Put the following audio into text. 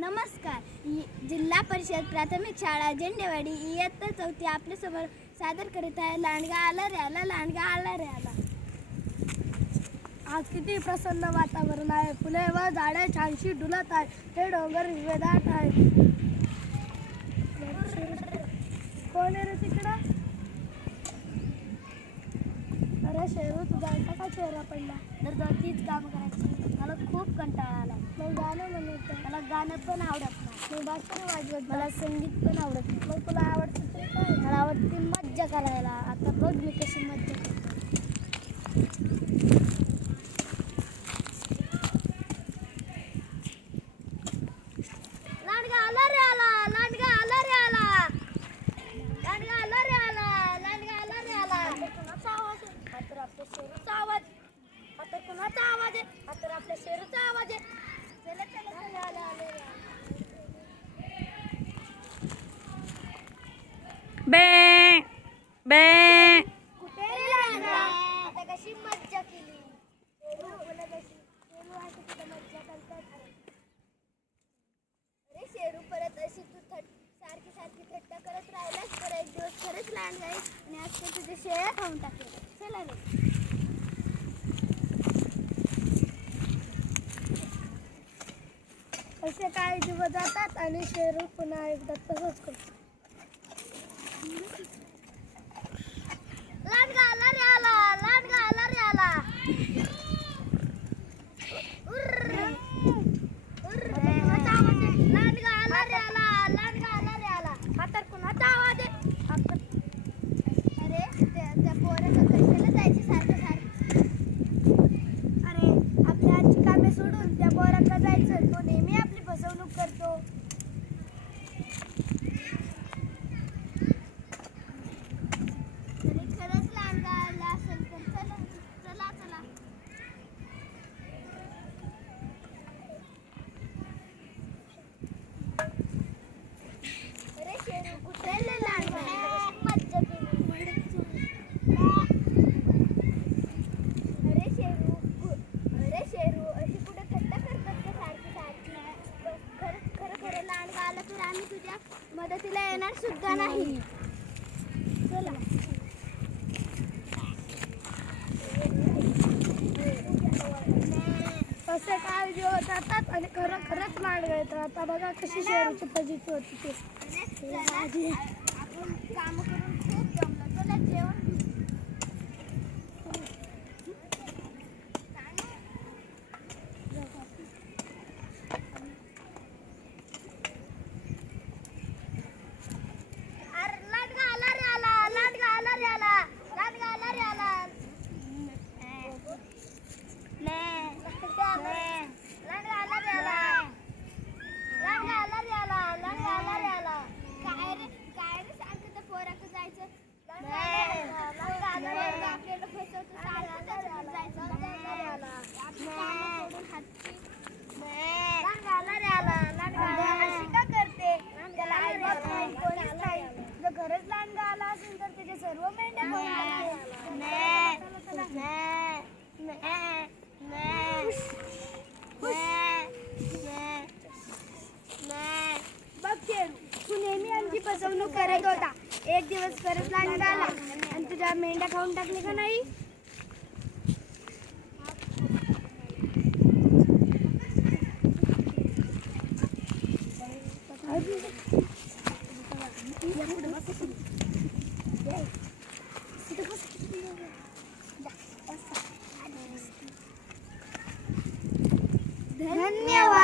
नमस्कार. जिल्हा परिषद प्राथमिक शाळा झेंडेवाडी इयत्ता चौथी आपल्यासमोर सादर करीत आहे. लांडगा आला रे आला लांडगा आला रे आला. आज किती प्रसन्न वातावरण आहे. फुले व झाडे छानशी डुलत आहे हे डोंगर हिरवेदाट आहे कोण आहे रे तिकडं? अरे शेरू तुझा असा का चेहरा पडला. तर तीच काम करायची. मला खूप कंटाळा आला. मग गाणं म्हणत मला गाणं पण आवडत नाही. मग बासरी वाजवत मला संगीत पण आवडत नाही. मग तुला आवडतं ते काय? मला आवडते मज्जा करायला. आता बघ मी कशी मज्जा करते लांडगा आला रे आला लांडगा आला रे आला लांडगा आला रे आला लांडगा आला रे आला कुणाचा आवाज आहे हा तर आपल्या शेरूचा आवाज हा तर कुणाचा आवाज आहे हा तर आपल्या शेरूचा आवाज आहे. चला चला चला. आला आले बे बे. कुठे आता कशी मज्जा केली. अरे शेरू परत अशी तू थट सारखी सारखी थट्टा करत राहिलास तर एक दिवस खरंच लँड जाईल आणि आज ते तुझ्या शेळ्या खाऊन टाकेल. चला रे. असे काही दिवस जातात आणि शेरू पुन्हा एकदा तसंच करतो लांडगा आला रे आला लांडगा आला रे आला उर्र. उर्र. लांडगा आला रे आला लांडगा आला रे आला हा तर कुणाचा आवाज आहे हा तर अरे त्या त्या पोराचं कशाला जायची सारखं सारखं अरे आपल्या आजची कामे सोडून त्या बोराकडे जायचं तो नेहमी आपली फसवणूक करतो तरी खरंच लांडगा आला असेल तर चला चला चला अरे शेरू कुठे रे लांडगा कशी मज्जा केली अरे शेरू कु- अरे शेरू अशी कुठे थट्टा करतात का सारखी सारखी खरं खरं खरं लांडगा आला तर आम्ही तुझ्या मदतीला येणार सुद्धा नाही. चला. तसे काय दिवस जातात आणि खरं खरंच लांड येतात आता बघा कशी शेरूची फजिती होती ते. आपण काम करून खूप जमलं. चला जेवण घेऊ. अरे लांडगा आला रे आला लांडगा आला रे आला लांडगा आला रे आला लांडगा आला रे आला लांडगा आला रे आला लांडगा आला रे आला काय रे काय रे सारखं त्या पोराकडे जायचं लांडगा आला रे आला, लांडगा आला रे आला. आपल्याला फसवतो सारखं त्याच्याकडे जायचं लांडगा आला रे आला. आपली कामं सोडून हातची. लांडगा आला रे आला लांडगा आला रे. अशी का करते त्याला आईबाप नाही कोणीच नाही जर खरंच लांडगा आला असेल तर त्याचे सर्व मेंढ्या खाऊन टाकेल. चला, चला. बघ शेरू तू नेहमी आमची फसवणूक करत होता. एक दिवस करत लागत आला. आणि तुझ्या मेंढ्या खाऊन टाकली का नाही? धन्यवाद.